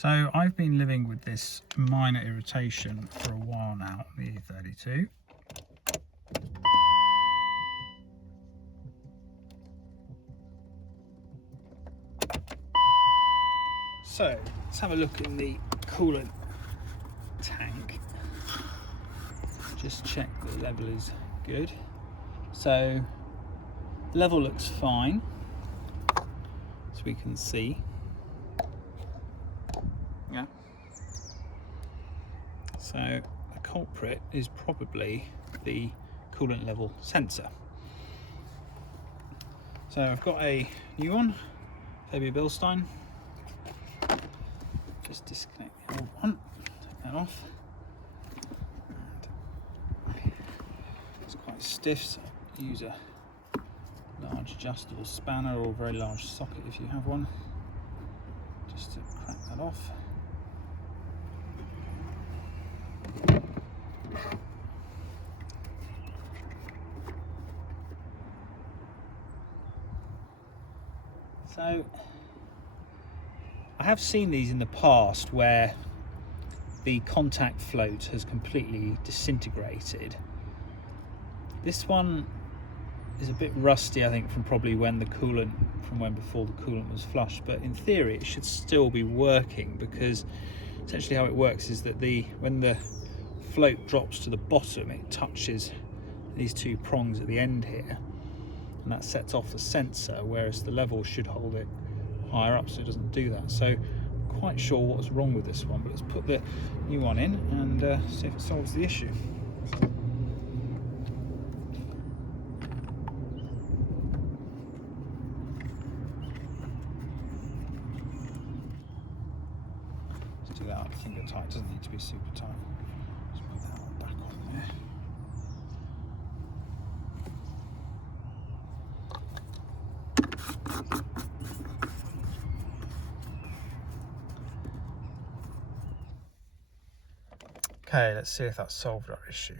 So I've been living with this minor irritation for a while now, the E32. So let's have a look in the coolant tank. Just check the level is good. So level looks fine, as we can see. Yeah. So the culprit is probably the coolant level sensor. So I've got a new one, Faber Bilstein. Just disconnect the old one, take that off. And it's quite stiff, so use a large adjustable spanner or a very large socket if you have one, just to crack that off. So I have seen these in the past where the contact float has completely disintegrated. This one is a bit rusty, I think, from probably when before the coolant was flushed, but in theory it should still be working, because essentially how it works is that when the float drops to the bottom, it touches these two prongs at the end here, and that sets off the sensor, whereas the level should hold it higher up, so it doesn't do that. So I'm quite sure what's wrong with this one, but let's put the new one in and see if it solves the issue. Let's do that up finger tight, it doesn't need to be super tight. Just put that one back on there. Okay, let's see if that solved our issue.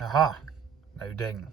Aha, no ding.